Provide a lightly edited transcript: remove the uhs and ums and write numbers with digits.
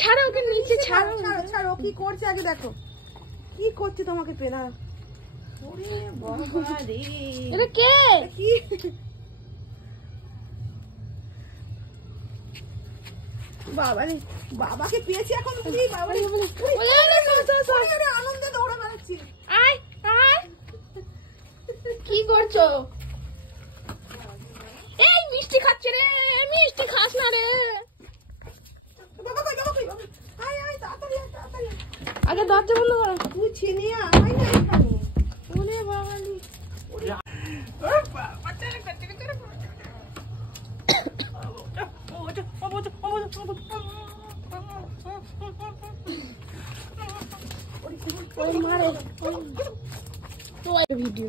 ছাড়ো ওকে, নিচে ছাড়ো। ছাড়ো, কি করছে আগে দেখো, কি করছে তোমাকে পেলা। ওরে বাবা রে, এটা কে? কি বাবা রে, বাবাকে পেয়েছি এখন। বাবা রে, আনন্দে দৌড়ে বেড়াচ্ছি। আয় আয়, কি করছো? এই মিষ্টি খাচ্ছে রে, মিষ্টি খাস না রে। আগে দরজা বন্ধ করো। তুই ছিনিয়ে আয় না এখানে। ওরে বাবালি, মারে ভিডিও।